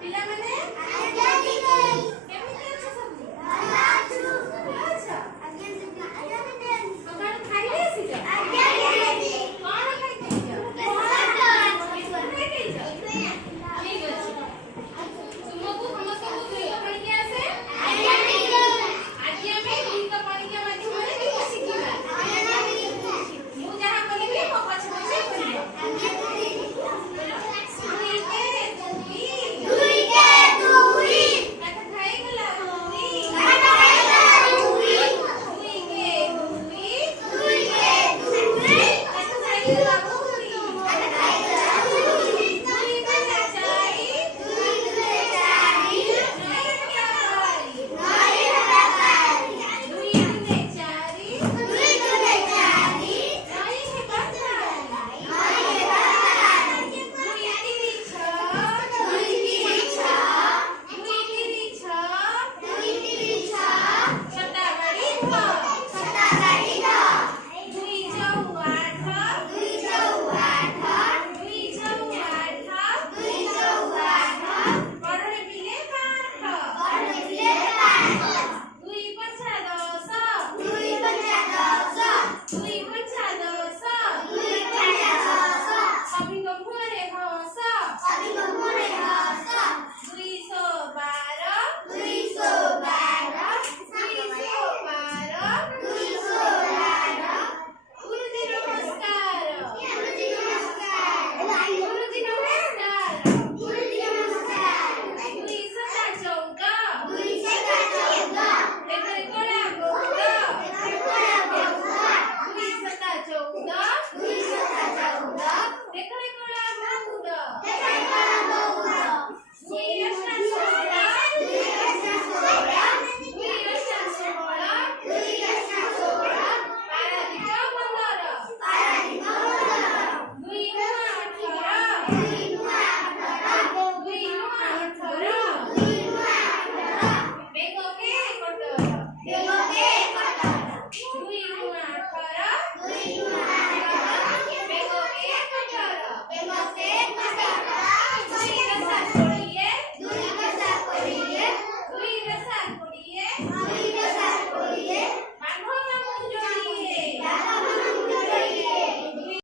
ପିଲାମାନେ କେମିତି ଅଛ ସବୁ? ଭଲ ଅଛ? ସକାଳୁ ଖାଇଲେ ଆସିଛ? କଣ ଖାଇଦେଇଛ? ଖାଇଦେଇଛ? ଠିକ ଅଛି। ତୁମକୁ ସମସ୍ତଙ୍କୁ ଗୀତ ପଣିକିଆ ଆସେ? ଆଜି ଆମେ ଗୀତ ପଣିକିଆ ମାଧ୍ୟମରେ ଗୀତ ଶିଖିବା। ମୁଁ ଯାହା କହିବି ମୋ ପଛେ ପଛେ କହିବ। Thank you.